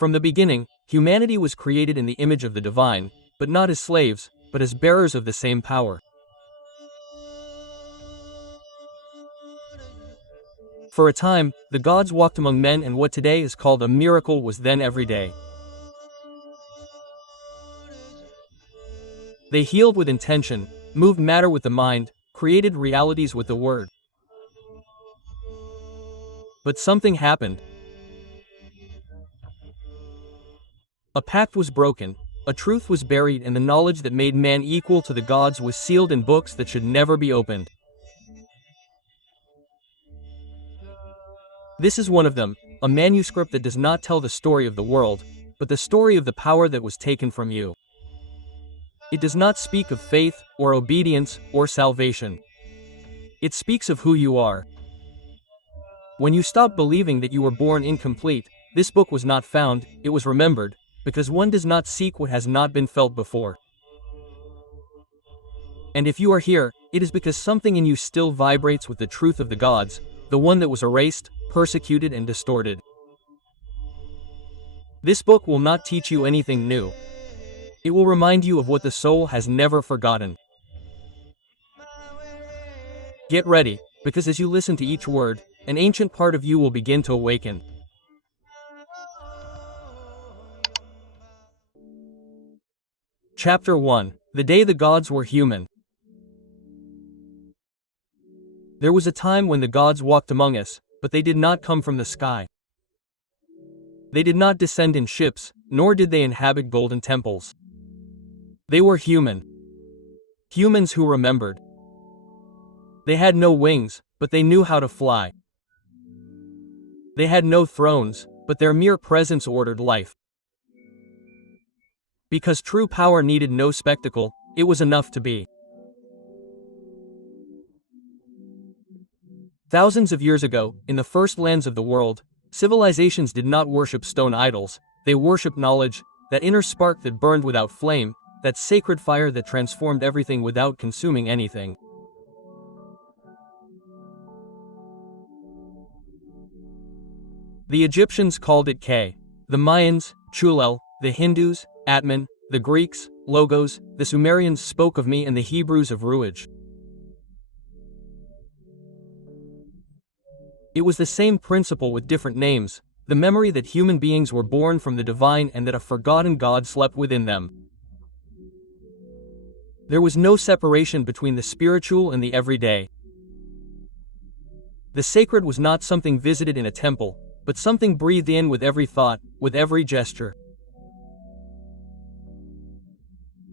From the beginning, humanity was created in the image of the divine, but not as slaves, but as bearers of the same power. For a time, the gods walked among men, and what today is called a miracle was then every day. They healed with intention, moved matter with the mind, created realities with the word. But something happened. A pact was broken, a truth was buried, and the knowledge that made man equal to the gods was sealed in books that should never be opened. This is one of them, a manuscript that does not tell the story of the world, but the story of the power that was taken from you. It does not speak of faith, or obedience, or salvation. It speaks of who you are. When you stop believing that you were born incomplete, this book was not found, it was remembered, because one does not seek what has not been felt before. And if you are here, it is because something in you still vibrates with the truth of the gods, the one that was erased, persecuted, and distorted. This book will not teach you anything new. It will remind you of what the soul has never forgotten. Get ready, because as you listen to each word, an ancient part of you will begin to awaken. Chapter 1: The Day the Gods Were Human. There was a time when the gods walked among us, but they did not come from the sky. They did not descend in ships, nor did they inhabit golden temples. They were human. Humans who remembered. They had no wings, but they knew how to fly. They had no thrones, but their mere presence ordered life. Because true power needed no spectacle, it was enough to be. Thousands of years ago, in the first lands of the world, civilizations did not worship stone idols, they worshipped knowledge, that inner spark that burned without flame, that sacred fire that transformed everything without consuming anything. The Egyptians called it K. The Mayans, Chulel, the Hindus, Atman, the Greeks, Logos, the Sumerians spoke of me, and the Hebrews of Ruach. It was the same principle with different names, the memory that human beings were born from the divine and that a forgotten God slept within them. There was no separation between the spiritual and the everyday. The sacred was not something visited in a temple, but something breathed in with every thought, with every gesture.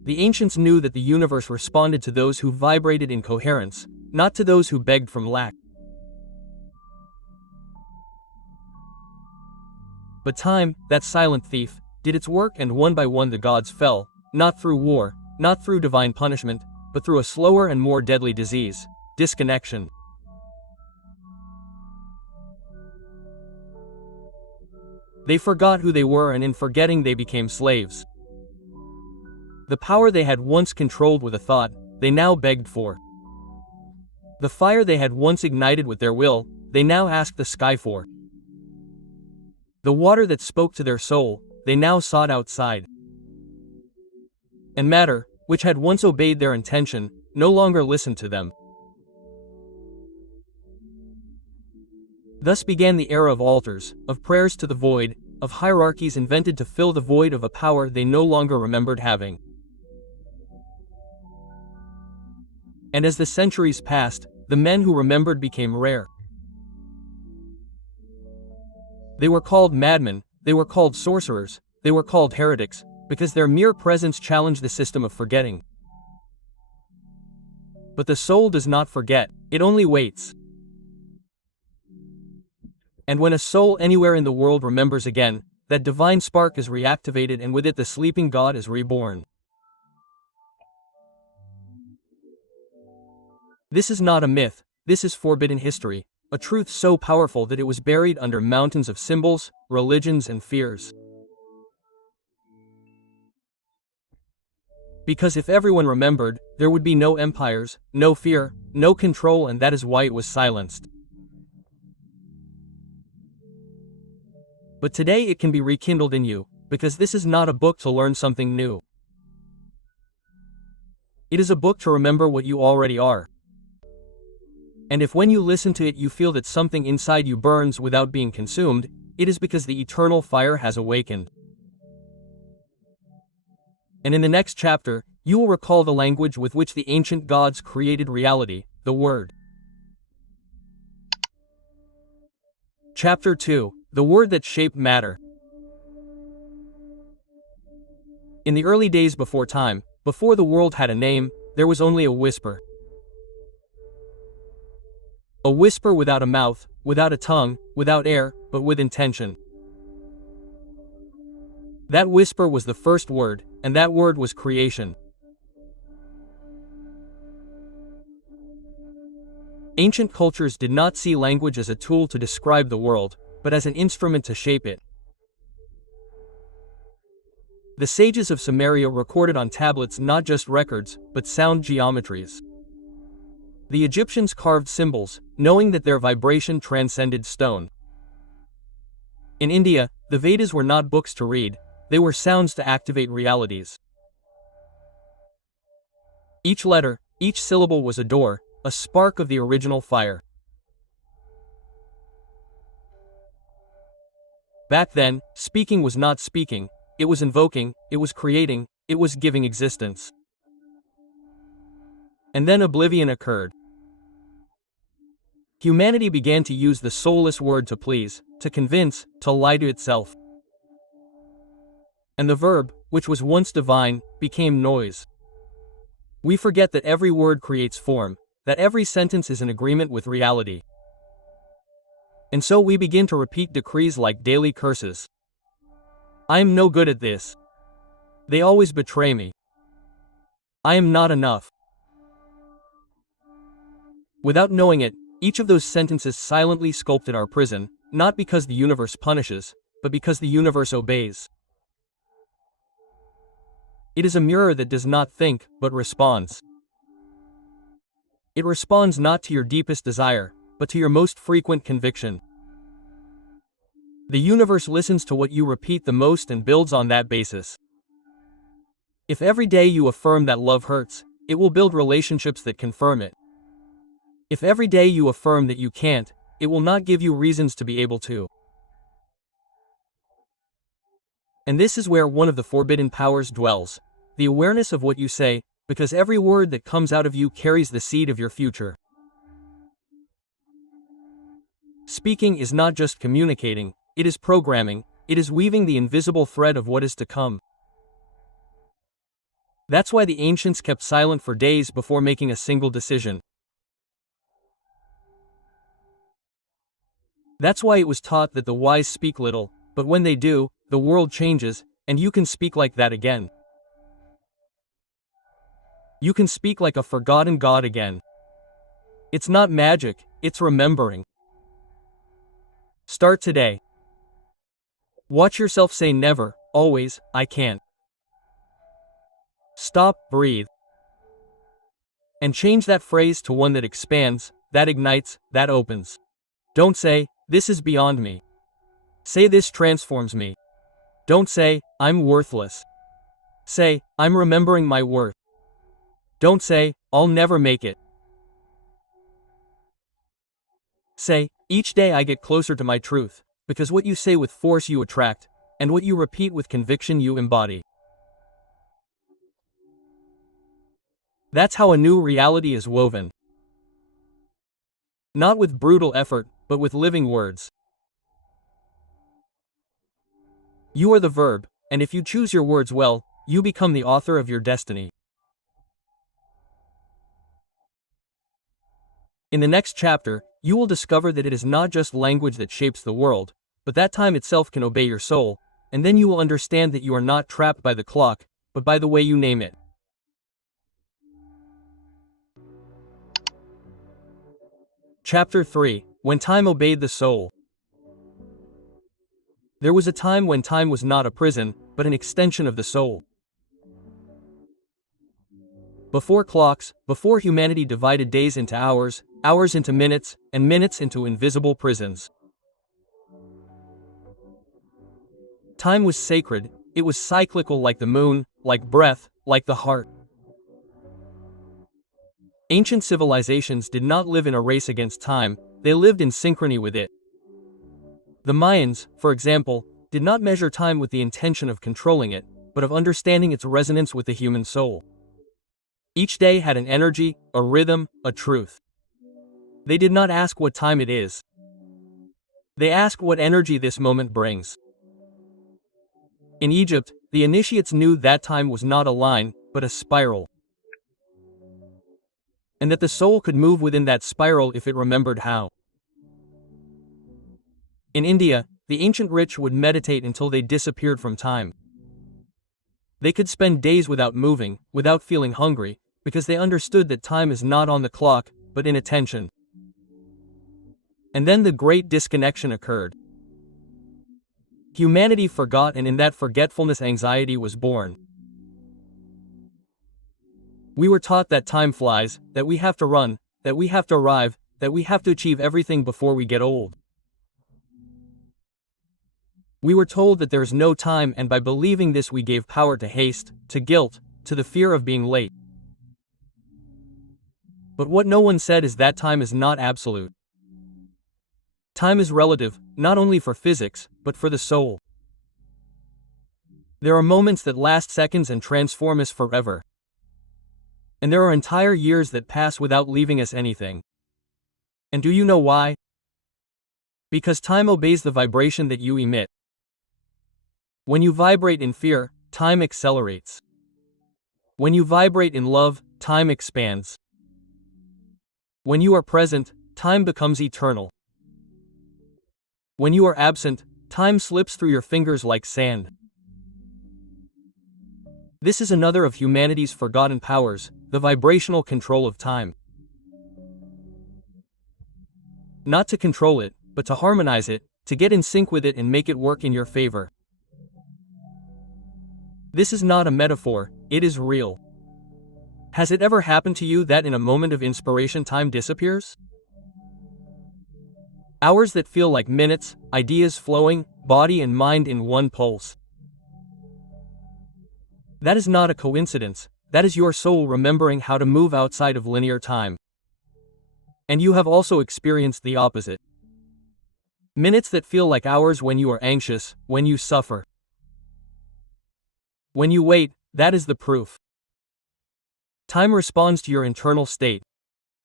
The ancients knew that the universe responded to those who vibrated in coherence, not to those who begged from lack. But time, that silent thief, did its work, and one by one the gods fell, not through war, not through divine punishment, but through a slower and more deadly disease, disconnection. They forgot who they were, and in forgetting they became slaves. The power they had once controlled with a thought, they now begged for. The fire they had once ignited with their will, they now asked the sky for. The water that spoke to their soul, they now sought outside. And matter, which had once obeyed their intention, no longer listened to them. Thus began the era of altars, of prayers to the void, of hierarchies invented to fill the void of a power they no longer remembered having. And as the centuries passed, the men who remembered became rare. They were called madmen, they were called sorcerers, they were called heretics, because their mere presence challenged the system of forgetting. But the soul does not forget, it only waits. And when a soul anywhere in the world remembers again, that divine spark is reactivated, and with it the sleeping God is reborn. This is not a myth, this is forbidden history, a truth so powerful that it was buried under mountains of symbols, religions, and fears. Because if everyone remembered, there would be no empires, no fear, no control, and that is why it was silenced. But today it can be rekindled in you, because this is not a book to learn something new. It is a book to remember what you already are. And if when you listen to it you feel that something inside you burns without being consumed, it is because the eternal fire has awakened. And in the next chapter, you will recall the language with which the ancient gods created reality, the Word. Chapter 2, The Word That Shaped Matter. In the early days before time, before the world had a name, there was only a whisper. A whisper without a mouth, without a tongue, without air, but with intention. That whisper was the first word, and that word was creation. Ancient cultures did not see language as a tool to describe the world, but as an instrument to shape it. The sages of Sumeria recorded on tablets not just records, but sound geometries. The Egyptians carved symbols, knowing that their vibration transcended stone. In India, the Vedas were not books to read, they were sounds to activate realities. Each letter, each syllable was a door, a spark of the original fire. Back then, speaking was not speaking, it was invoking, it was creating, it was giving existence. And then oblivion occurred. Humanity began to use the soulless word to please, to convince, to lie to itself. And the verb, which was once divine, became noise. We forget that every word creates form, that every sentence is an agreement with reality. And so we begin to repeat decrees like daily curses. I am no good at this. They always betray me. I am not enough. Without knowing it, each of those sentences silently sculpted our prison, not because the universe punishes, but because the universe obeys. It is a mirror that does not think, but responds. It responds not to your deepest desire, but to your most frequent conviction. The universe listens to what you repeat the most and builds on that basis. If every day you affirm that love hurts, it will build relationships that confirm it. If every day you affirm that you can't, it will not give you reasons to be able to. And this is where one of the forbidden powers dwells, the awareness of what you say, because every word that comes out of you carries the seed of your future. Speaking is not just communicating, it is programming, it is weaving the invisible thread of what is to come. That's why the ancients kept silent for days before making a single decision. That's why it was taught that the wise speak little, but when they do, the world changes, and you can speak like that again. You can speak like a forgotten god again. It's not magic, it's remembering. Start today. Watch yourself say never, always, I can't. Stop, breathe. And change that phrase to one that expands, that ignites, that opens. Don't say, this is beyond me. Say this transforms me. Don't say, I'm worthless. Say, I'm remembering my worth. Don't say, I'll never make it. Say, each day I get closer to my truth, because what you say with force you attract, and what you repeat with conviction you embody. That's how a new reality is woven. Not with brutal effort, but with living words. You are the verb, and if you choose your words well, you become the author of your destiny. In the next chapter, you will discover that it is not just language that shapes the world, but that time itself can obey your soul, and then you will understand that you are not trapped by the clock, but by the way you name it. Chapter 3, When Time Obeyed the Soul. There was a time when time was not a prison, but an extension of the soul. Before clocks, before humanity divided days into hours, hours into minutes, and minutes into invisible prisons. Time was sacred, it was cyclical like the moon, like breath, like the heart. Ancient civilizations did not live in a race against time, they lived in synchrony with it. The Mayans, for example, did not measure time with the intention of controlling it, but of understanding its resonance with the human soul. Each day had an energy, a rhythm, a truth. They did not ask what time it is. They asked what energy this moment brings. In Egypt, the initiates knew that time was not a line, but a spiral. And that the soul could move within that spiral if it remembered how. In India, the ancient rich would meditate until they disappeared from time. They could spend days without moving, without feeling hungry, because they understood that time is not on the clock, but in attention. And then the great disconnection occurred. Humanity forgot, and in that forgetfulness anxiety was born. We were taught that time flies, that we have to run, that we have to arrive, that we have to achieve everything before we get old. We were told that there is no time, and by believing this we gave power to haste, to guilt, to the fear of being late. But what no one said is that time is not absolute. Time is relative, not only for physics, but for the soul. There are moments that last seconds and transform us forever. And there are entire years that pass without leaving us anything. And do you know why? Because time obeys the vibration that you emit. When you vibrate in fear, time accelerates. When you vibrate in love, time expands. When you are present, time becomes eternal. When you are absent, time slips through your fingers like sand. This is another of humanity's forgotten powers, the vibrational control of time. Not to control it, but to harmonize it, to get in sync with it and make it work in your favor. This is not a metaphor, it is real. Has it ever happened to you that in a moment of inspiration time disappears? Hours that feel like minutes, ideas flowing, body and mind in one pulse. That is not a coincidence, that is your soul remembering how to move outside of linear time. And you have also experienced the opposite. Minutes that feel like hours when you are anxious, when you suffer. When you wait, that is the proof. Time responds to your internal state.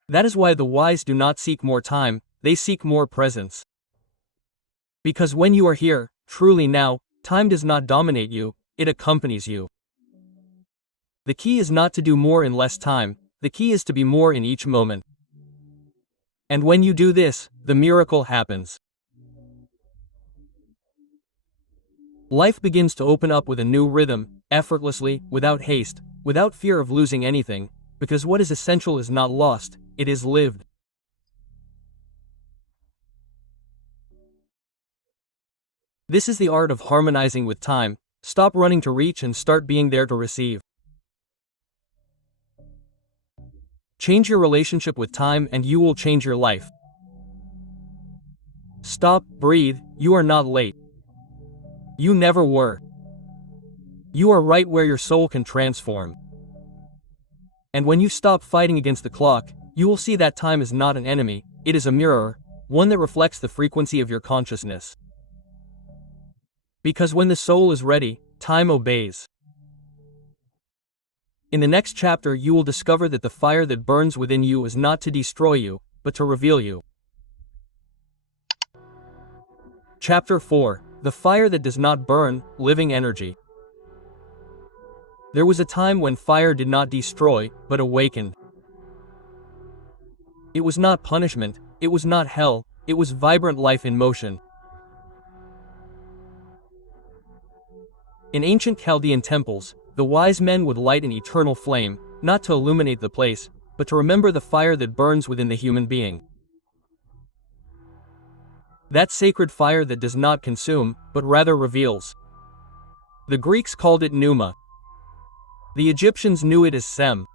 That is why the wise do not seek more time, they seek more presence. Because when you are here, truly now, time does not dominate you, it accompanies you. The key is not to do more in less time, the key is to be more in each moment. And when you do this, the miracle happens. Life begins to open up with a new rhythm, effortlessly, without haste, without fear of losing anything, because what is essential is not lost, it is lived. This is the art of harmonizing with time. Stop running to reach and start being there to receive. Change your relationship with time and you will change your life. Stop, breathe, you are not late. You never were. You are right where your soul can transform. And when you stop fighting against the clock, you will see that time is not an enemy, it is a mirror, one that reflects the frequency of your consciousness. Because when the soul is ready, time obeys. In the next chapter you will discover that the fire that burns within you is not to destroy you, but to reveal you. Chapter 4. The fire that does not burn, living energy. There was a time when fire did not destroy, but awakened. It was not punishment, it was not hell, it was vibrant life in motion. In ancient Chaldean temples, the wise men would light an eternal flame, not to illuminate the place, but to remember the fire that burns within the human being. That sacred fire that does not consume, but rather reveals. The Greeks called it pneuma. The Egyptians knew it as Sem.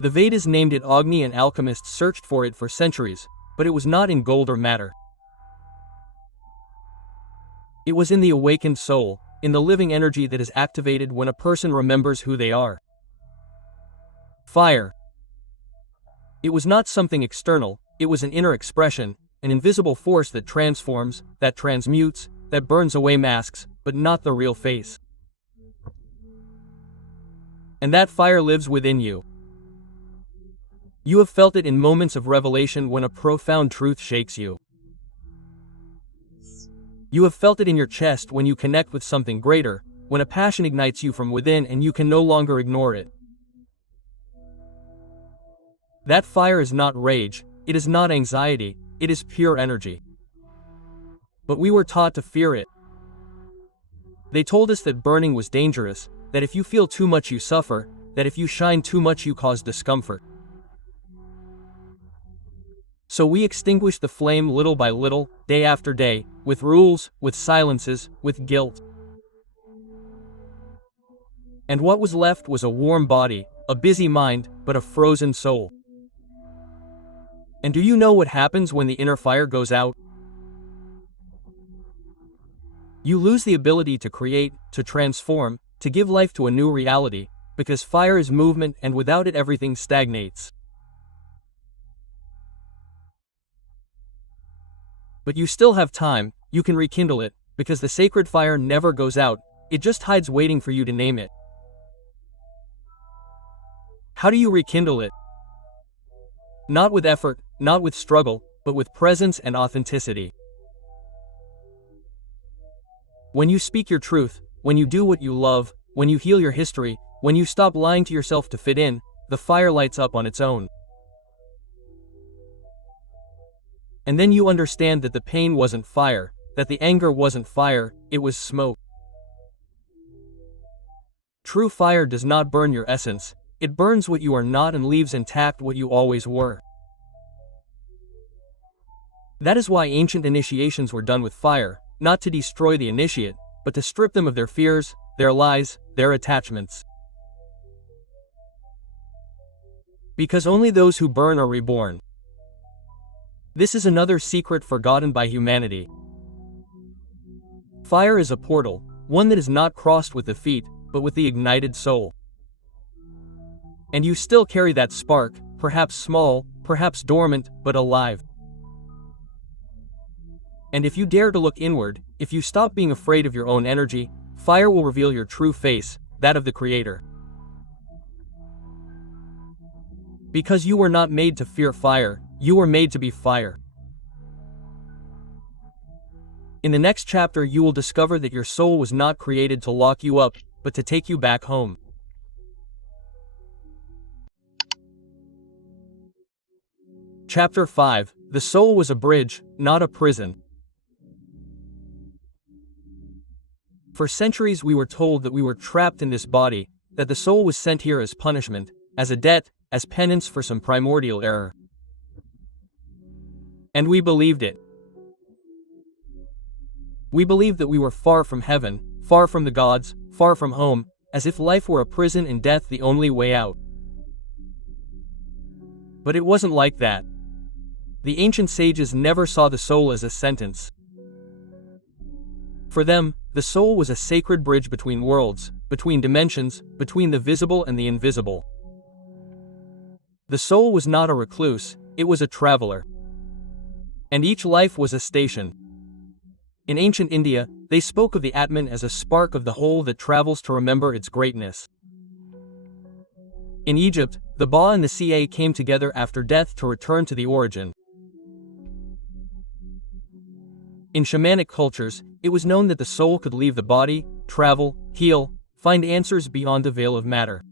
The Vedas named it Agni and alchemists searched for it for centuries, but it was not in gold or matter. It was in the awakened soul, in the living energy that is activated when a person remembers who they are. Fire. It was not something external, it was an inner expression, an invisible force that transforms, that transmutes, that burns away masks, but not the real face. And that fire lives within you. You have felt it in moments of revelation when a profound truth shakes you. You have felt it in your chest when you connect with something greater, when a passion ignites you from within and you can no longer ignore it. That fire is not rage, it is not anxiety, it is pure energy. But we were taught to fear it. They told us that burning was dangerous, that if you feel too much you suffer, that if you shine too much you cause discomfort. So we extinguished the flame little by little, day after day, with rules, with silences, with guilt. And what was left was a warm body, a busy mind, but a frozen soul. And do you know what happens when the inner fire goes out? You lose the ability to create, to transform, to give life to a new reality, because fire is movement and without it everything stagnates. But you still have time, you can rekindle it, because the sacred fire never goes out, it just hides waiting for you to name it. How do you rekindle it? Not with effort, not with struggle, but with presence and authenticity. When you speak your truth, when you do what you love, when you heal your history, when you stop lying to yourself to fit in, the fire lights up on its own. And then you understand that the pain wasn't fire, that the anger wasn't fire, it was smoke. True fire does not burn your essence, it burns what you are not and leaves intact what you always were. That is why ancient initiations were done with fire, not to destroy the initiate, but to strip them of their fears, their lies, their attachments. Because only those who burn are reborn. This is another secret forgotten by humanity. Fire is a portal, one that is not crossed with the feet, but with the ignited soul. And you still carry that spark, perhaps small, perhaps dormant, but alive. And if you dare to look inward, if you stop being afraid of your own energy, fire will reveal your true face, that of the Creator. Because you were not made to fear fire, you were made to be fire. In the next chapter you will discover that your soul was not created to lock you up, but to take you back home. Chapter 5. The soul was a bridge, not a prison. For centuries we were told that we were trapped in this body, that the soul was sent here as punishment, as a debt, as penance for some primordial error. And we believed it. We believed that we were far from heaven, far from the gods, far from home, as if life were a prison and death the only way out. But it wasn't like that. The ancient sages never saw the soul as a sentence. For them, the soul was a sacred bridge between worlds, between dimensions, between the visible and the invisible. The soul was not a recluse, it was a traveler. And each life was a station. In ancient India, they spoke of the Atman as a spark of the whole that travels to remember its greatness. In Egypt, the Ba and the Ca came together after death to return to the origin. In shamanic cultures, it was known that the soul could leave the body, travel, heal, find answers beyond the veil of matter.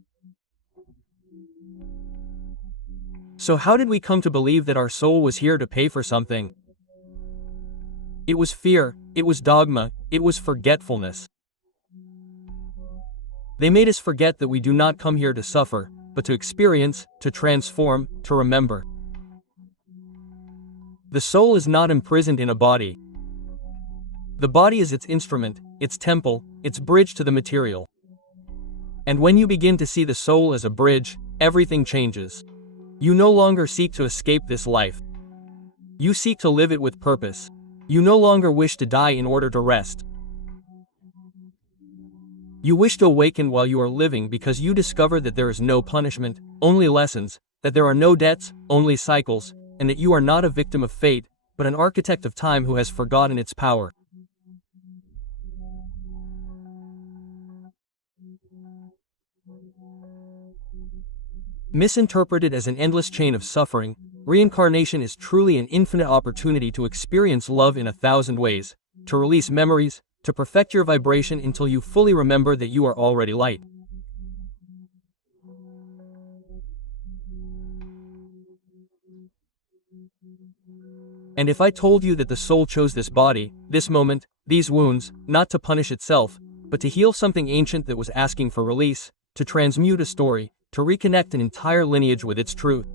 So how did we come to believe that our soul was here to pay for something? It was fear, it was dogma, it was forgetfulness. They made us forget that we do not come here to suffer, but to experience, to transform, to remember. The soul is not imprisoned in a body. The body is its instrument, its temple, its bridge to the material. And when you begin to see the soul as a bridge, everything changes. You no longer seek to escape this life. You seek to live it with purpose. You no longer wish to die in order to rest. You wish to awaken while you are living because you discover that there is no punishment, only lessons, that there are no debts, only cycles, and that you are not a victim of fate, but an architect of time who has forgotten its power. Misinterpreted as an endless chain of suffering, reincarnation is truly an infinite opportunity to experience love in 1,000 ways, to release memories, to perfect your vibration until you fully remember that you are already light. And if I told you that the soul chose this body, this moment, these wounds, not to punish itself, but to heal something ancient that was asking for release, to transmute a story, to reconnect an entire lineage with its truth.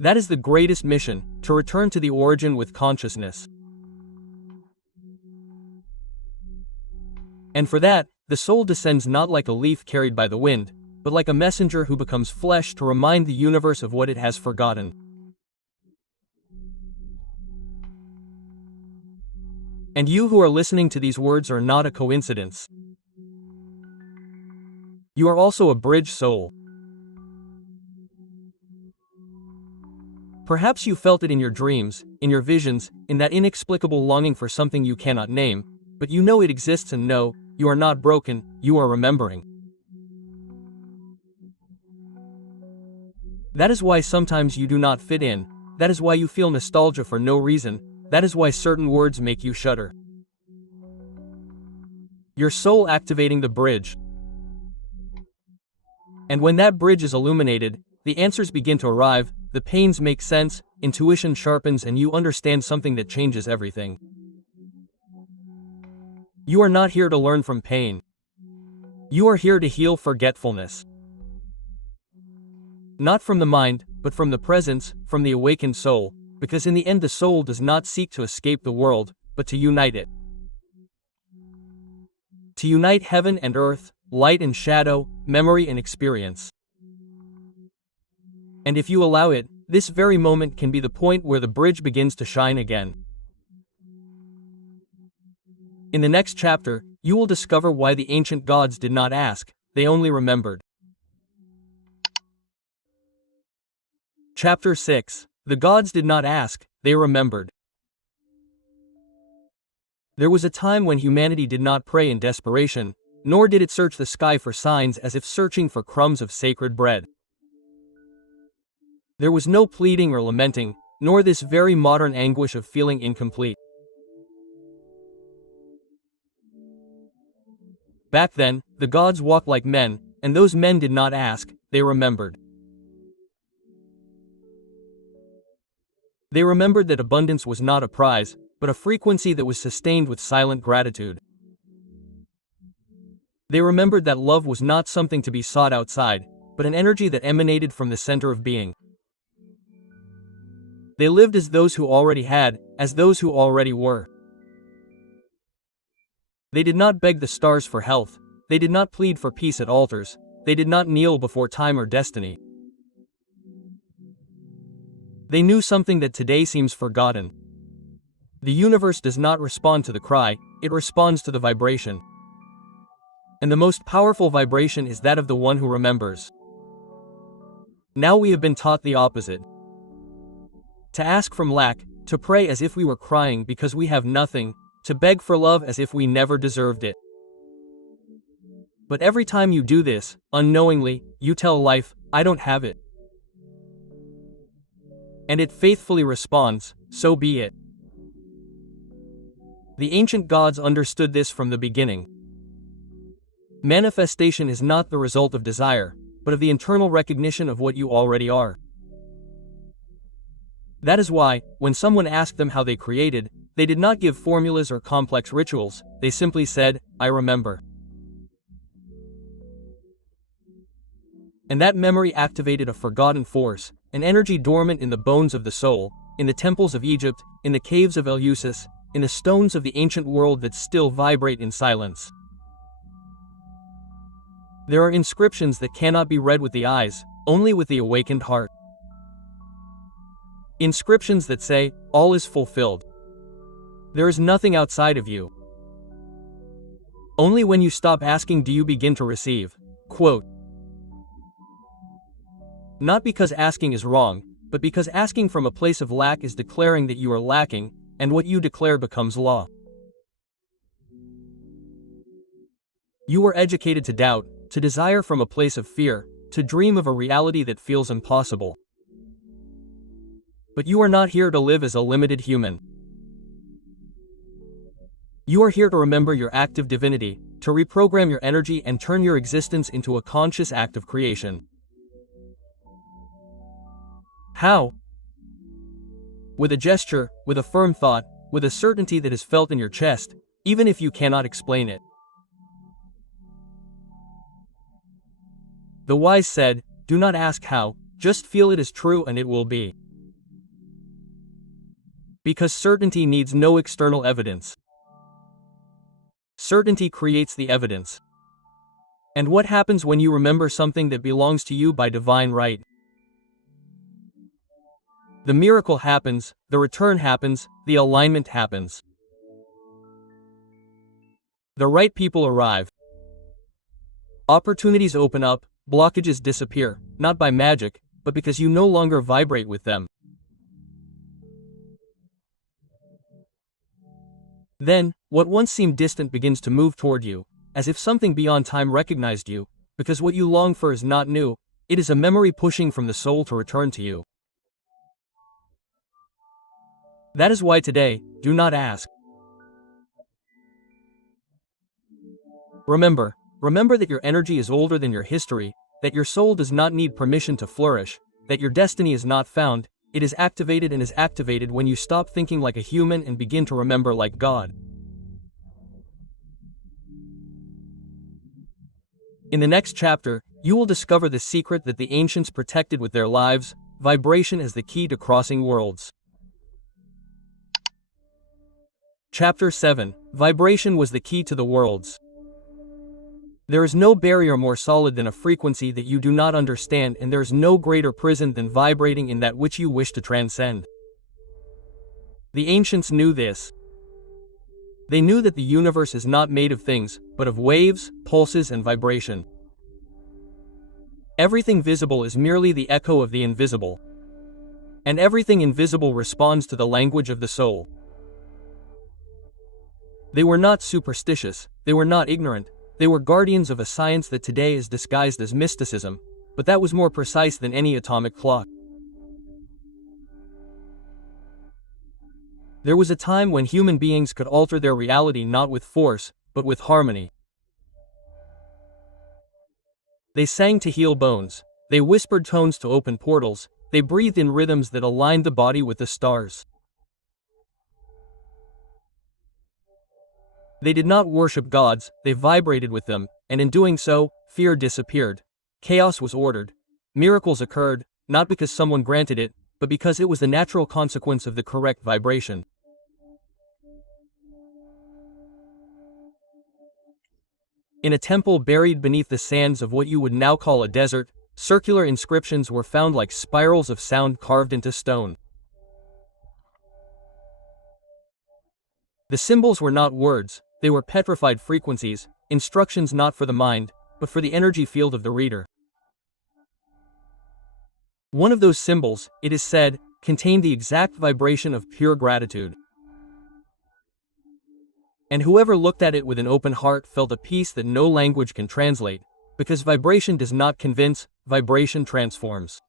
That is the greatest mission, to return to the origin with consciousness. And for that, the soul descends not like a leaf carried by the wind, but like a messenger who becomes flesh to remind the universe of what it has forgotten. And you who are listening to these words are not a coincidence. You are also a bridge soul. Perhaps you felt it in your dreams, in your visions, in that inexplicable longing for something you cannot name, but you know it exists and no, you are not broken, you are remembering. That is why sometimes you do not fit in, that is why you feel nostalgia for no reason, that is why certain words make you shudder. Your soul activating the bridge. And when that bridge is illuminated, the answers begin to arrive, the pains make sense, intuition sharpens, and you understand something that changes everything. You are not here to learn from pain. You are here to heal forgetfulness. Not from the mind, but from the presence, from the awakened soul, because in the end the soul does not seek to escape the world, but to unite it. To unite heaven and earth, light and shadow, memory and experience. And if you allow it, this very moment can be the point where the bridge begins to shine again. In the next chapter, you will discover why the ancient gods did not ask, they only remembered. Chapter 6. The gods did not ask, they remembered. There was a time when humanity did not pray in desperation, nor did it search the sky for signs as if searching for crumbs of sacred bread. There was no pleading or lamenting, nor this very modern anguish of feeling incomplete. Back then, the gods walked like men, and those men did not ask, they remembered. They remembered that abundance was not a prize, but a frequency that was sustained with silent gratitude. They remembered that love was not something to be sought outside, but an energy that emanated from the center of being. They lived as those who already had, as those who already were. They did not beg the stars for health, they did not plead for peace at altars, they did not kneel before time or destiny. They knew something that today seems forgotten. The universe does not respond to the cry, it responds to the vibration. And the most powerful vibration is that of the one who remembers. Now we have been taught the opposite. To ask from lack, to pray as if we were crying because we have nothing, to beg for love as if we never deserved it. But every time you do this, unknowingly, you tell life, I don't have it. And it faithfully responds, so be it. The ancient gods understood this from the beginning. Manifestation is not the result of desire, but of the internal recognition of what you already are. That is why, when someone asked them how they created, they did not give formulas or complex rituals, they simply said, I remember. And that memory activated a forgotten force, an energy dormant in the bones of the soul, in the temples of Egypt, in the caves of Eleusis, in the stones of the ancient world that still vibrate in silence. There are inscriptions that cannot be read with the eyes, only with the awakened heart. Inscriptions that say, all is fulfilled. There is nothing outside of you. Only when you stop asking do you begin to receive. Quote. Not because asking is wrong, but because asking from a place of lack is declaring that you are lacking, and what you declare becomes law. You were educated to doubt, to desire from a place of fear, to dream of a reality that feels impossible. But you are not here to live as a limited human. You are here to remember your active divinity, to reprogram your energy and turn your existence into a conscious act of creation. How? With a gesture, with a firm thought, with a certainty that is felt in your chest, even if you cannot explain it. The wise said, "Do not ask how, just feel it is true and it will be." Because certainty needs no external evidence. Certainty creates the evidence. And what happens when you remember something that belongs to you by divine right? The miracle happens, the return happens, the alignment happens. The right people arrive. Opportunities open up, blockages disappear, not by magic, but because you no longer vibrate with them. Then, what once seemed distant begins to move toward you, as if something beyond time recognized you, because what you long for is not new, it is a memory pushing from the soul to return to you. That is why today, do not ask. Remember that your energy is older than your history, that your soul does not need permission to flourish, that your destiny is not found, it is activated and is activated when you stop thinking like a human and begin to remember like God. In the next chapter, you will discover the secret that the ancients protected with their lives, vibration as the key to crossing worlds. Chapter 7, Vibration was the key to the worlds. There is no barrier more solid than a frequency that you do not understand, and there is no greater prison than vibrating in that which you wish to transcend. The ancients knew this. They knew that the universe is not made of things, but of waves, pulses, and vibration. Everything visible is merely the echo of the invisible. And everything invisible responds to the language of the soul. They were not superstitious, they were not ignorant, they were guardians of a science that today is disguised as mysticism, but that was more precise than any atomic clock. There was a time when human beings could alter their reality not with force, but with harmony. They sang to heal bones, they whispered tones to open portals, they breathed in rhythms that aligned the body with the stars. They did not worship gods, they vibrated with them, and in doing so, fear disappeared. Chaos was ordered. Miracles occurred, not because someone granted it, but because it was the natural consequence of the correct vibration. In a temple buried beneath the sands of what you would now call a desert, circular inscriptions were found like spirals of sound carved into stone. The symbols were not words, they were petrified frequencies, instructions not for the mind, but for the energy field of the reader. One of those symbols, it is said, contained the exact vibration of pure gratitude. And whoever looked at it with an open heart felt a peace that no language can translate, because vibration does not convince, vibration transforms.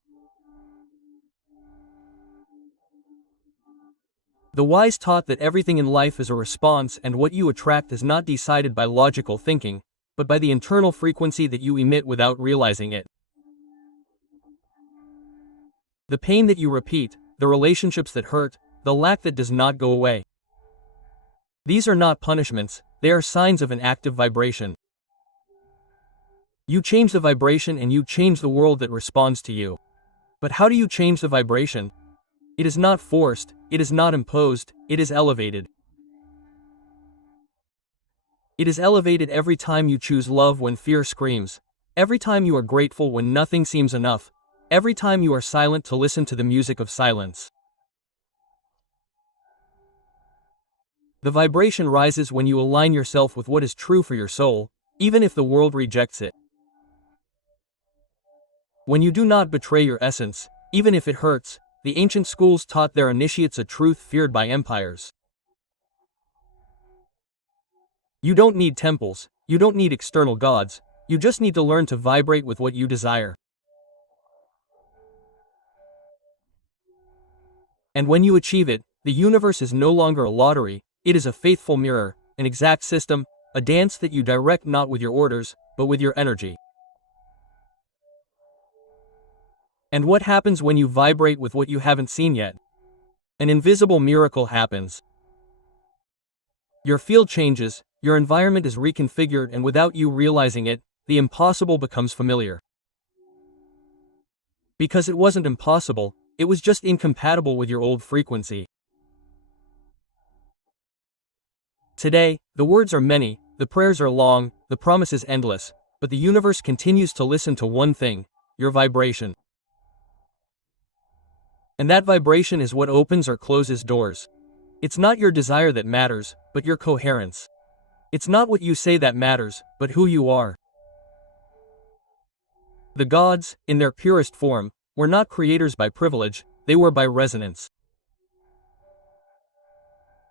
The wise taught that everything in life is a response, and what you attract is not decided by logical thinking, but by the internal frequency that you emit without realizing it. The pain that you repeat, the relationships that hurt, the lack that does not go away. These are not punishments, they are signs of an active vibration. You change the vibration and you change the world that responds to you. But how do you change the vibration? It is not forced, it is not imposed, it is elevated. It is elevated every time you choose love when fear screams, every time you are grateful when nothing seems enough, every time you are silent to listen to the music of silence. The vibration rises when you align yourself with what is true for your soul, even if the world rejects it. When you do not betray your essence, even if it hurts, the ancient schools taught their initiates a truth feared by empires. You don't need temples, you don't need external gods, you just need to learn to vibrate with what you desire. And when you achieve it, the universe is no longer a lottery, it is a faithful mirror, an exact system, a dance that you direct not with your orders, but with your energy. And what happens when you vibrate with what you haven't seen yet? An invisible miracle happens. Your field changes, your environment is reconfigured, and without you realizing it, the impossible becomes familiar. Because it wasn't impossible, it was just incompatible with your old frequency. Today, the words are many, the prayers are long, the promise is endless, but the universe continues to listen to one thing: your vibration. And that vibration is what opens or closes doors. It's not your desire that matters, but your coherence. It's not what you say that matters, but who you are. The gods, in their purest form, were not creators by privilege, they were by resonance.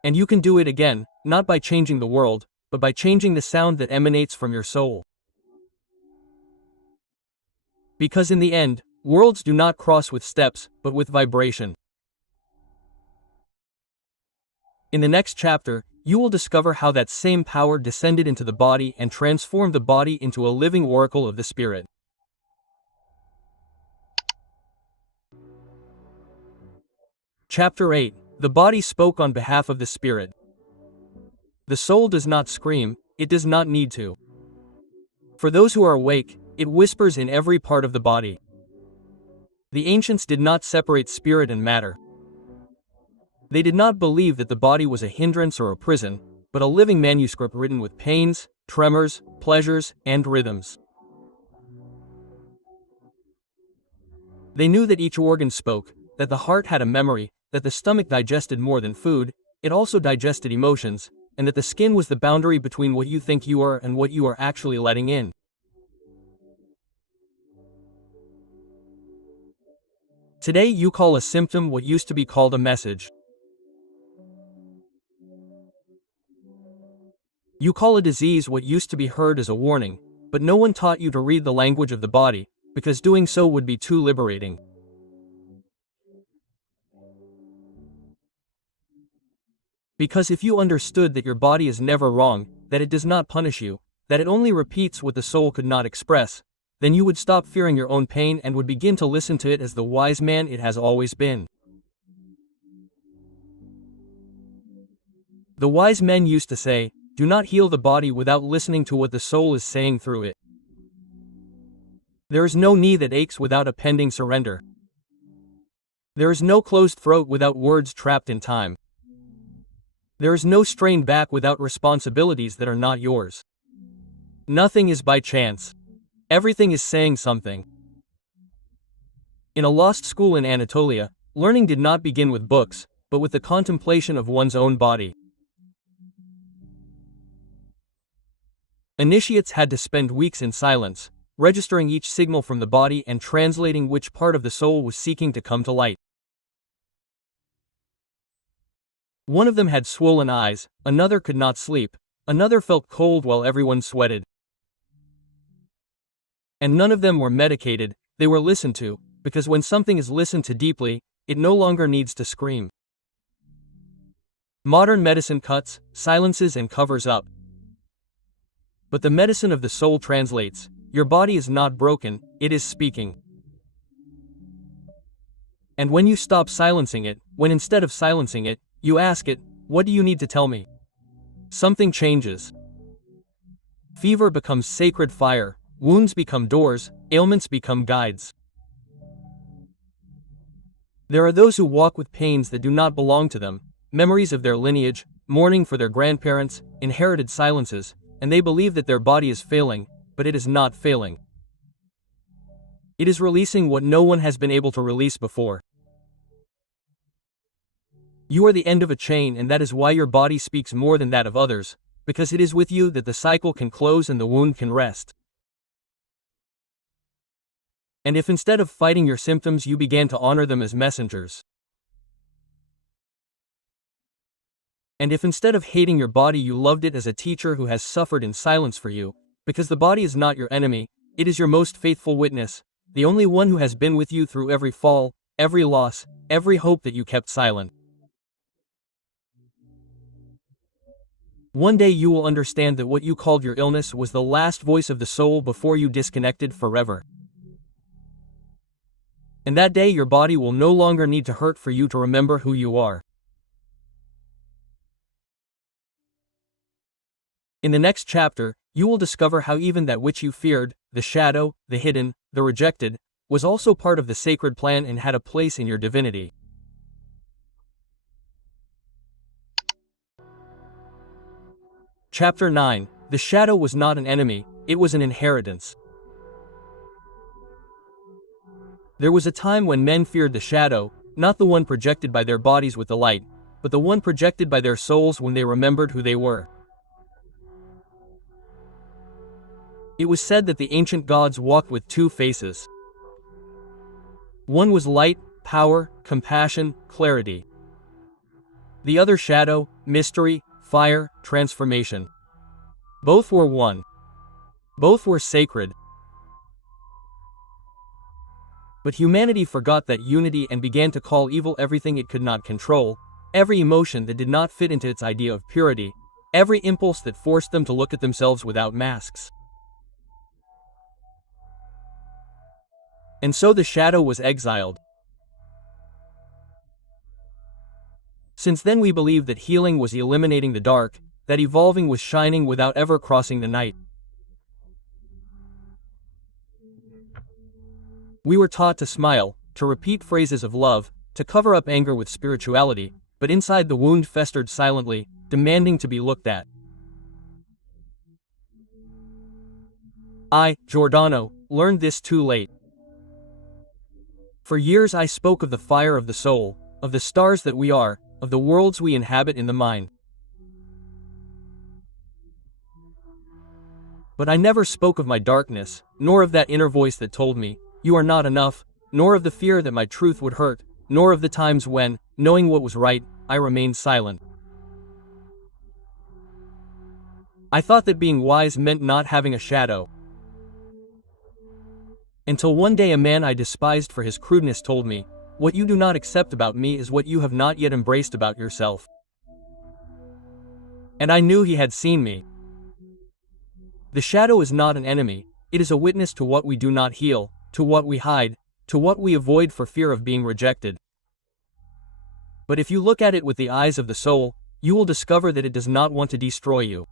And you can do it again, not by changing the world, but by changing the sound that emanates from your soul. Because in the end, worlds do not cross with steps, but with vibration. In the next chapter, you will discover how that same power descended into the body and transformed the body into a living oracle of the spirit. Chapter 8. The body spoke on behalf of the spirit. The soul does not scream, it does not need to. For those who are awake, it whispers in every part of the body. The ancients did not separate spirit and matter. They did not believe that the body was a hindrance or a prison, but a living manuscript written with pains, tremors, pleasures, and rhythms. They knew that each organ spoke, that the heart had a memory, that the stomach digested more than food, it also digested emotions, and that the skin was the boundary between what you think you are and what you are actually letting in. Today you call a symptom what used to be called a message. You call a disease what used to be heard as a warning, but no one taught you to read the language of the body, because doing so would be too liberating. Because if you understood that your body is never wrong, that it does not punish you, that it only repeats what the soul could not express, then you would stop fearing your own pain and would begin to listen to it as the wise man it has always been. The wise men used to say, "Do not heal the body without listening to what the soul is saying through it." There is no knee that aches without a pending surrender. There is no closed throat without words trapped in time. There is no strained back without responsibilities that are not yours. Nothing is by chance. Everything is saying something. In a lost school in Anatolia, learning did not begin with books, but with the contemplation of one's own body. Initiates had to spend weeks in silence, registering each signal from the body and translating which part of the soul was seeking to come to light. One of them had swollen eyes, another could not sleep, another felt cold while everyone sweated. And none of them were medicated, they were listened to, because when something is listened to deeply, it no longer needs to scream. Modern medicine cuts, silences, and covers up. But the medicine of the soul translates. Your body is not broken, it is speaking. And when you stop silencing it, when instead of silencing it, you ask it, "What do you need to tell me?" something changes. Fever becomes sacred fire, wounds become doors, ailments become guides. There are those who walk with pains that do not belong to them, memories of their lineage, mourning for their grandparents, inherited silences, and they believe that their body is failing, but it is not failing. It is releasing what no one has been able to release before. You are the end of a chain, and that is why your body speaks more than that of others, because it is with you that the cycle can close and the wound can rest. And if instead of fighting your symptoms you began to honor them as messengers, and if instead of hating your body you loved it as a teacher who has suffered in silence for you, because the body is not your enemy, it is your most faithful witness, the only one who has been with you through every fall, every loss, every hope that you kept silent. One day you will understand that what you called your illness was the last voice of the soul before you disconnected forever. And that day your body will no longer need to hurt for you to remember who you are. In the next chapter, you will discover how even that which you feared, the shadow, the hidden, the rejected, was also part of the sacred plan and had a place in your divinity. Chapter 9. The shadow was not an enemy, it was an inheritance. There was a time when men feared the shadow, not the one projected by their bodies with the light, but the one projected by their souls when they remembered who they were. It was said that the ancient gods walked with two faces. One was light, power, compassion, clarity. The other shadow, mystery, fire, transformation. Both were one. Both were sacred. But humanity forgot that unity and began to call evil everything it could not control, every emotion that did not fit into its idea of purity, every impulse that forced them to look at themselves without masks. And so the shadow was exiled. Since then we believed that healing was eliminating the dark, that evolving was shining without ever crossing the night. We were taught to smile, to repeat phrases of love, to cover up anger with spirituality, but inside the wound festered silently, demanding to be looked at. I, Giordano, learned this too late. For years I spoke of the fire of the soul, of the stars that we are, of the worlds we inhabit in the mind. But I never spoke of my darkness, nor of that inner voice that told me, "You are not enough," nor of the fear that my truth would hurt, nor of the times when, knowing what was right, I remained silent. I thought that being wise meant not having a shadow. Until one day a man I despised for his crudeness told me, "What you do not accept about me is what you have not yet embraced about yourself." And I knew he had seen me. The shadow is not an enemy, it is a witness to what we do not heal, to what we hide, to what we avoid for fear of being rejected. But if you look at it with the eyes of the soul, you will discover that it does not want to destroy you.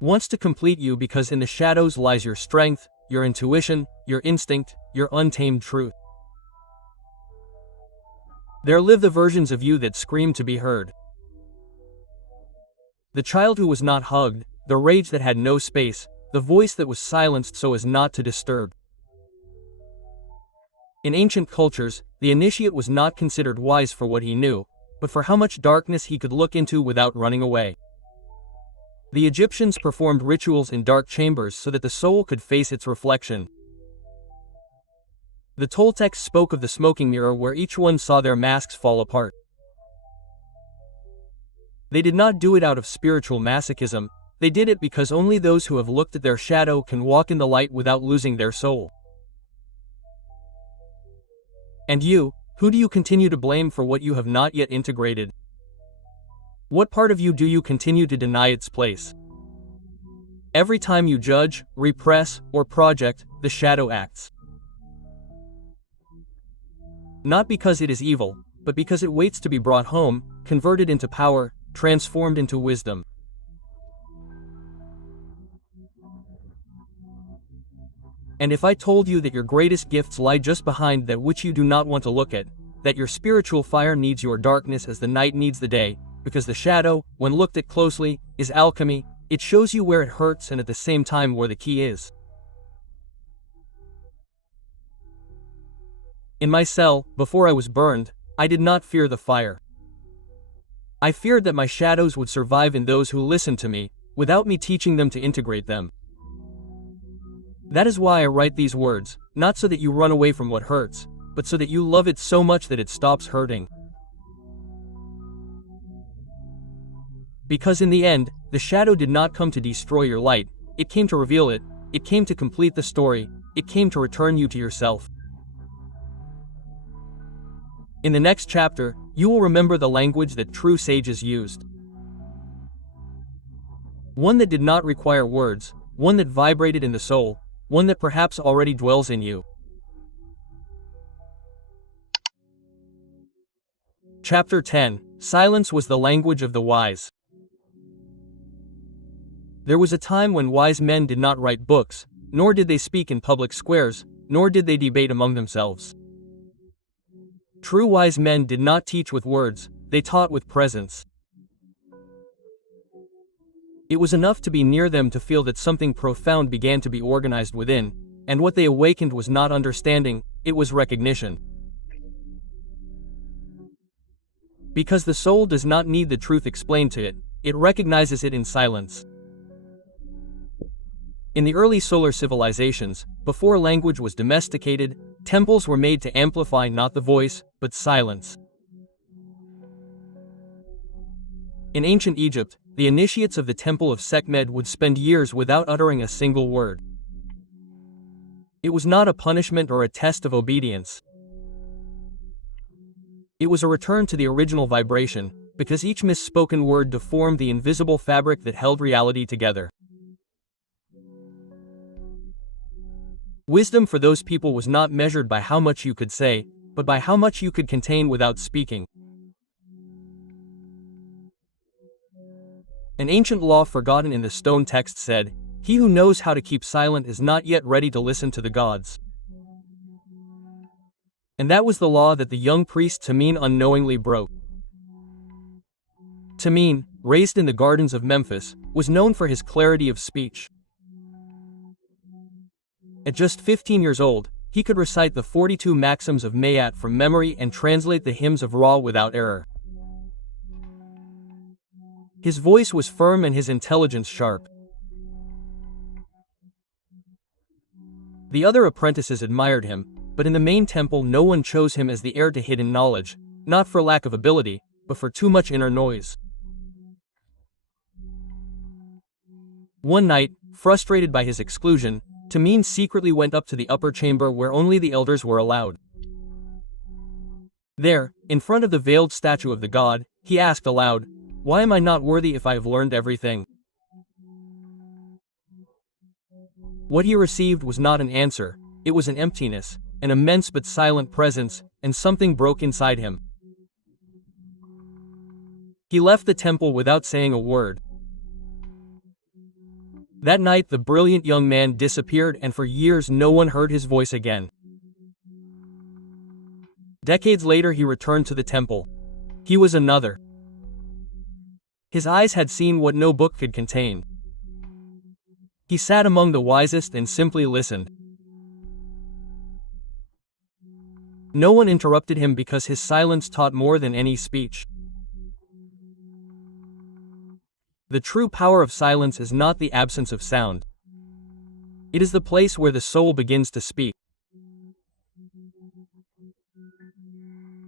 Wants to complete you because in the shadows lies your strength, your intuition, your instinct, your untamed truth. There live the versions of you that scream to be heard. The child who was not hugged, the rage that had no space, the voice that was silenced so as not to disturb. In ancient cultures, the initiate was not considered wise for what he knew, but for how much darkness he could look into without running away. The Egyptians performed rituals in dark chambers so that the soul could face its reflection. The Toltecs spoke of the smoking mirror where each one saw their masks fall apart. They did not do it out of spiritual masochism, they did it because only those who have looked at their shadow can walk in the light without losing their soul. And you, who do you continue to blame for what you have not yet integrated? What part of you do you continue to deny its place? Every time you judge, repress, or project, the shadow acts. Not because it is evil, but because it waits to be brought home, converted into power, transformed into wisdom. And if I told you that your greatest gifts lie just behind that which you do not want to look at, that your spiritual fire needs your darkness as the night needs the day, because the shadow, when looked at closely, is alchemy, it shows you where it hurts and at the same time where the key is. In my cell, before I was burned, I did not fear the fire. I feared that my shadows would survive in those who listened to me, without me teaching them to integrate them. That is why I write these words, not so that you run away from what hurts, but so that you love it so much that it stops hurting. Because in the end, the shadow did not come to destroy your light, it came to reveal it, it came to complete the story, it came to return you to yourself. In the next chapter, you will remember the language that true sages used. One that did not require words, one that vibrated in the soul, one that perhaps already dwells in you. Chapter 10. Silence was the language of the wise. There was a time when wise men did not write books, nor did they speak in public squares, nor did they debate among themselves. True wise men did not teach with words, they taught with presence. It was enough to be near them to feel that something profound began to be organized within, and what they awakened was not understanding, it was recognition. Because the soul does not need the truth explained to it, it recognizes it in silence. In the early solar civilizations, before language was domesticated, temples were made to amplify not the voice, but silence. In ancient Egypt, the initiates of the temple of Sekhmet would spend years without uttering a single word. It was not a punishment or a test of obedience. It was a return to the original vibration, because each misspoken word deformed the invisible fabric that held reality together. Wisdom for those people was not measured by how much you could say, but by how much you could contain without speaking. An ancient law forgotten in the stone text said, "He who knows how to keep silent is not yet ready to listen to the gods." And that was the law that the young priest Tamin unknowingly broke. Tamin, raised in the gardens of Memphis, was known for his clarity of speech. At just 15 years old, he could recite the 42 maxims of Mayat from memory and translate the hymns of Ra without error. His voice was firm and his intelligence sharp. The other apprentices admired him, but in the main temple no one chose him as the heir to hidden knowledge, not for lack of ability, but for too much inner noise. One night, frustrated by his exclusion, Tamin secretly went up to the upper chamber where only the elders were allowed. There, in front of the veiled statue of the god, he asked aloud, "Why am I not worthy if I have learned everything?" What he received was not an answer, it was an emptiness, an immense but silent presence, and something broke inside him. He left the temple without saying a word. That night the brilliant young man disappeared and for years no one heard his voice again. Decades later he returned to the temple. He was another. His eyes had seen what no book could contain. He sat among the wisest and simply listened. No one interrupted him because his silence taught more than any speech. The true power of silence is not the absence of sound. It is the place where the soul begins to speak.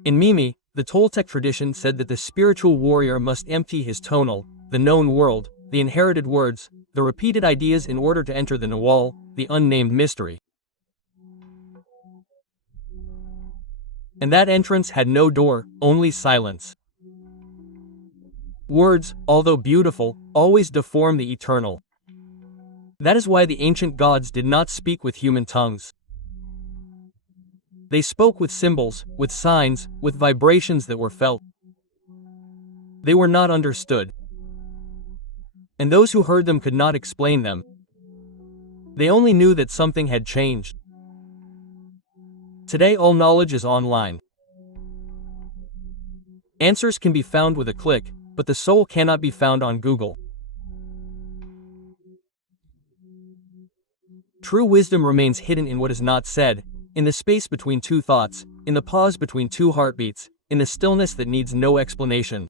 In Mimi, the Toltec tradition said that the spiritual warrior must empty his tonal, the known world, the inherited words, the repeated ideas in order to enter the Nawal, the unnamed mystery. And that entrance had no door, only silence. Words, although beautiful, always deform the eternal. That is why the ancient gods did not speak with human tongues. They spoke with symbols, with signs, with vibrations that were felt. They were not understood. And those who heard them could not explain them. They only knew that something had changed. Today all knowledge is online. Answers can be found with a click, but the soul cannot be found on Google. True wisdom remains hidden in what is not said, in the space between two thoughts, in the pause between two heartbeats, in the stillness that needs no explanation.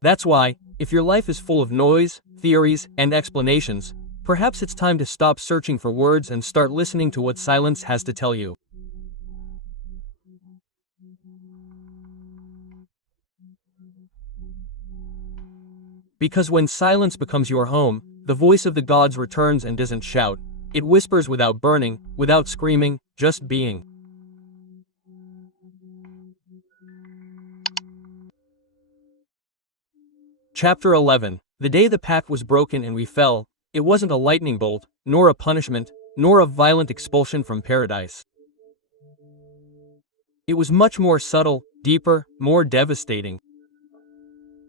That's why, if your life is full of noise, theories, and explanations, perhaps it's time to stop searching for words and start listening to what silence has to tell you. Because when silence becomes your home, the voice of the gods returns and doesn't shout. It whispers without burning, without screaming, just being. Chapter 11. The day the pact was broken and we fell, it wasn't a lightning bolt, nor a punishment, nor a violent expulsion from paradise. It was much more subtle, deeper, more devastating.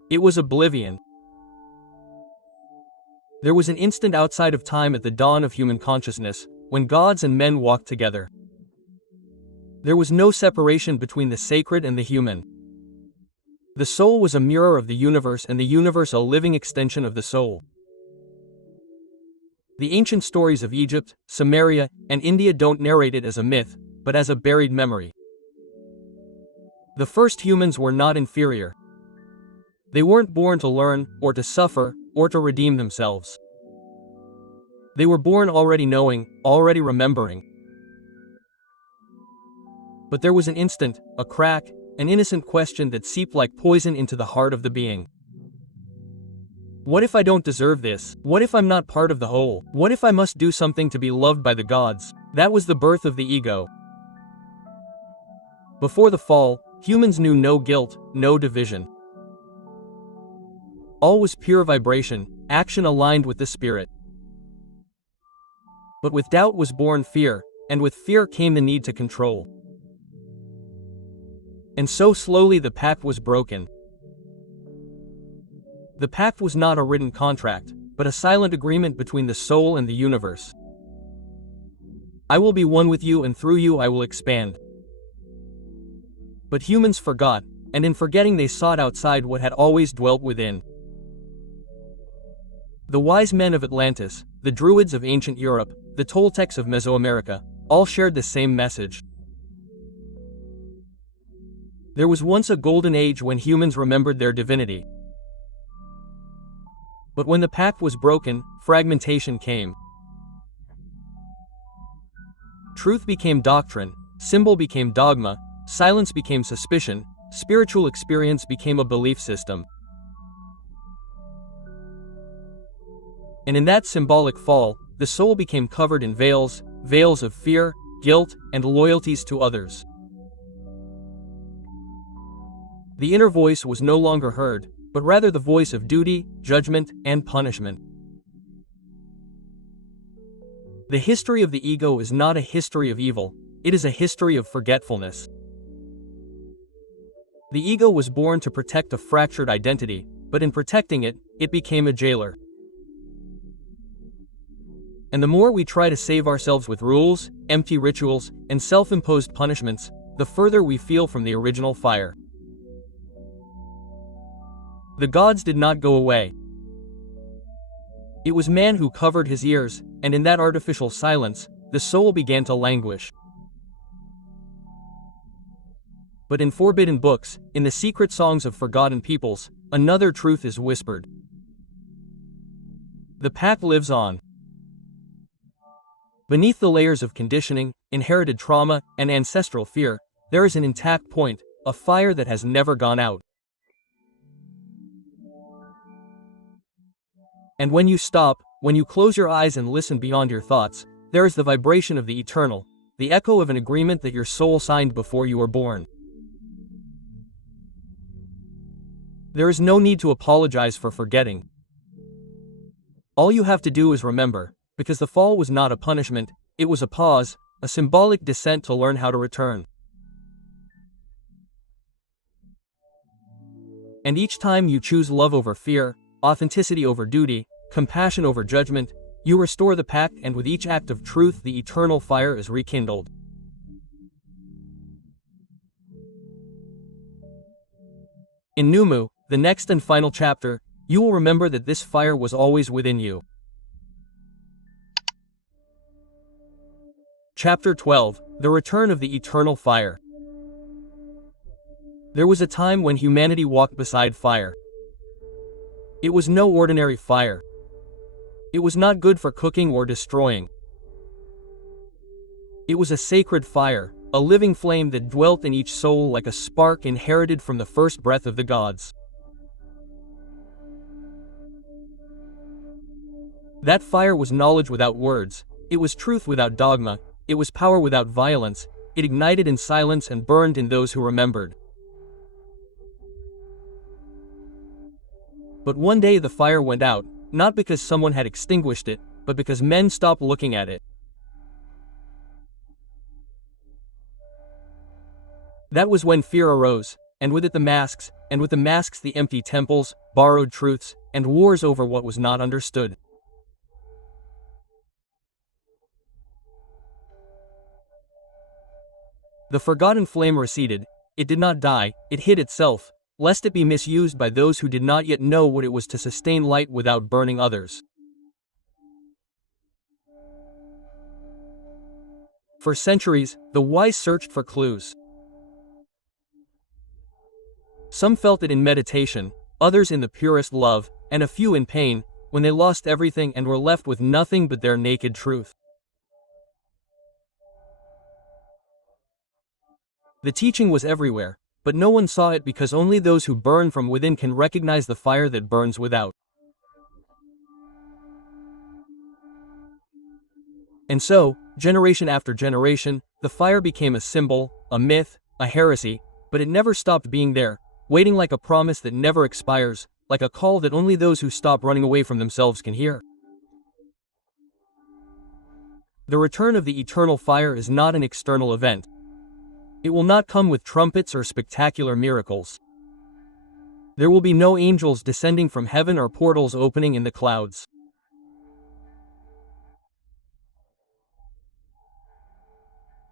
It was oblivion. There was an instant outside of time at the dawn of human consciousness, when gods and men walked together. There was no separation between the sacred and the human. The soul was a mirror of the universe and the universe a living extension of the soul. The ancient stories of Egypt, Sumeria, and India don't narrate it as a myth, but as a buried memory. The first humans were not inferior. They weren't born to learn, or to suffer, or to redeem themselves. They were born already knowing, already remembering. But there was an instant, a crack, an innocent question that seeped like poison into the heart of the being. What if I don't deserve this? What if I'm not part of the whole? What if I must do something to be loved by the gods? That was the birth of the ego. Before the fall, humans knew no guilt, no division. All was pure vibration, action aligned with the spirit. But with doubt was born fear, and with fear came the need to control. And so slowly the pact was broken. The pact was not a written contract, but a silent agreement between the soul and the universe. I will be one with you and through you I will expand. But humans forgot, and in forgetting they sought outside what had always dwelt within. The wise men of Atlantis, the Druids of ancient Europe, the Toltecs of Mesoamerica, all shared the same message. There was once a golden age when humans remembered their divinity. But when the pact was broken, fragmentation came. Truth became doctrine, symbol became dogma, silence became suspicion, spiritual experience became a belief system. And in that symbolic fall, the soul became covered in veils, veils of fear, guilt, and loyalties to others. The inner voice was no longer heard, but rather the voice of duty, judgment, and punishment. The history of the ego is not a history of evil, it is a history of forgetfulness. The ego was born to protect a fractured identity, but in protecting it, it became a jailer. And the more we try to save ourselves with rules, empty rituals, and self-imposed punishments, the further we feel from the original fire. The gods did not go away. It was man who covered his ears, and in that artificial silence, the soul began to languish. But in forbidden books, in the secret songs of forgotten peoples, another truth is whispered. The pact lives on. Beneath the layers of conditioning, inherited trauma, and ancestral fear, there is an intact point, a fire that has never gone out. And when you stop, when you close your eyes and listen beyond your thoughts, there is the vibration of the eternal, the echo of an agreement that your soul signed before you were born. There is no need to apologize for forgetting. All you have to do is remember, because the fall was not a punishment, it was a pause, a symbolic descent to learn how to return. And each time you choose love over fear, authenticity over duty, compassion over judgment, you restore the pact, and with each act of truth the eternal fire is rekindled. In Numu, the next and final chapter, you will remember that this fire was always within you. Chapter 12, The Return of the Eternal Fire. There was a time when humanity walked beside fire. It was no ordinary fire. It was not good for cooking or destroying. It was a sacred fire, a living flame that dwelt in each soul like a spark inherited from the first breath of the gods. That fire was knowledge without words, it was truth without dogma, it was power without violence, it ignited in silence and burned in those who remembered. But one day the fire went out, not because someone had extinguished it, but because men stopped looking at it. That was when fear arose, and with it the masks, and with the masks the empty temples, borrowed truths, and wars over what was not understood. The forgotten flame receded, it did not die, it hid itself, lest it be misused by those who did not yet know what it was to sustain light without burning others. For centuries, the wise searched for clues. Some felt it in meditation, others in the purest love, and a few in pain, when they lost everything and were left with nothing but their naked truth. The teaching was everywhere, but no one saw it because only those who burn from within can recognize the fire that burns without. And so, generation after generation, the fire became a symbol, a myth, a heresy, but it never stopped being there, waiting like a promise that never expires, like a call that only those who stop running away from themselves can hear. The return of the eternal fire is not an external event. It will not come with trumpets or spectacular miracles. There will be no angels descending from heaven or portals opening in the clouds.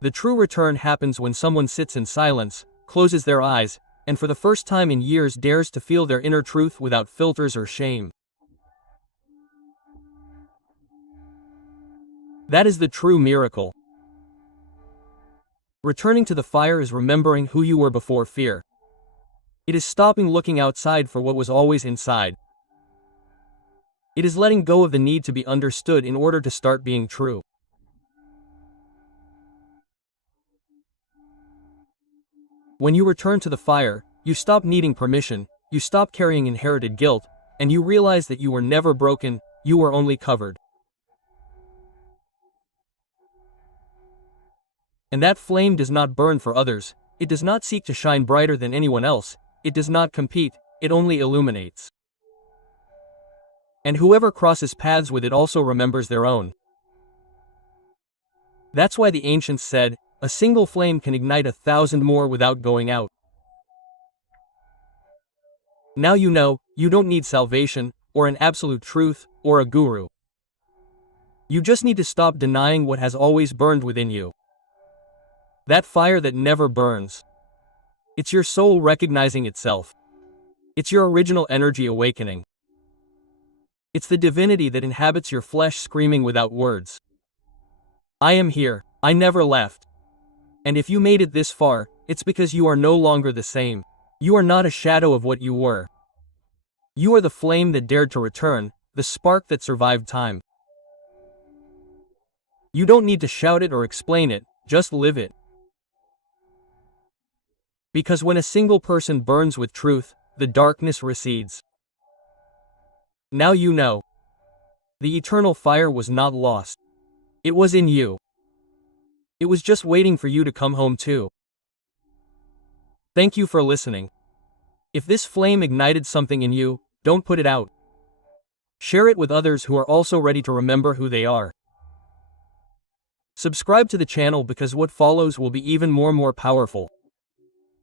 The true return happens when someone sits in silence, closes their eyes, and for the first time in years dares to feel their inner truth without filters or shame. That is the true miracle. Returning to the fire is remembering who you were before fear. It is stopping looking outside for what was always inside. It is letting go of the need to be understood in order to start being true. When you return to the fire, you stop needing permission, you stop carrying inherited guilt, and you realize that you were never broken, you were only covered. And that flame does not burn for others, it does not seek to shine brighter than anyone else, it does not compete, it only illuminates. And whoever crosses paths with it also remembers their own. That's why the ancients said, a single flame can ignite 1,000 more without going out. Now you know, you don't need salvation, or an absolute truth, or a guru. You just need to stop denying what has always burned within you. That fire that never burns. It's your soul recognizing itself. It's your original energy awakening. It's the divinity that inhabits your flesh screaming without words. I am here, I never left. And if you made it this far, it's because you are no longer the same. You are not a shadow of what you were. You are the flame that dared to return, the spark that survived time. You don't need to shout it or explain it, just live it. Because when a single person burns with truth, the darkness recedes. Now you know. The eternal fire was not lost. It was in you. It was just waiting for you to come home too. Thank you for listening. If this flame ignited something in you, don't put it out. Share it with others who are also ready to remember who they are. Subscribe to the channel because what follows will be even more powerful.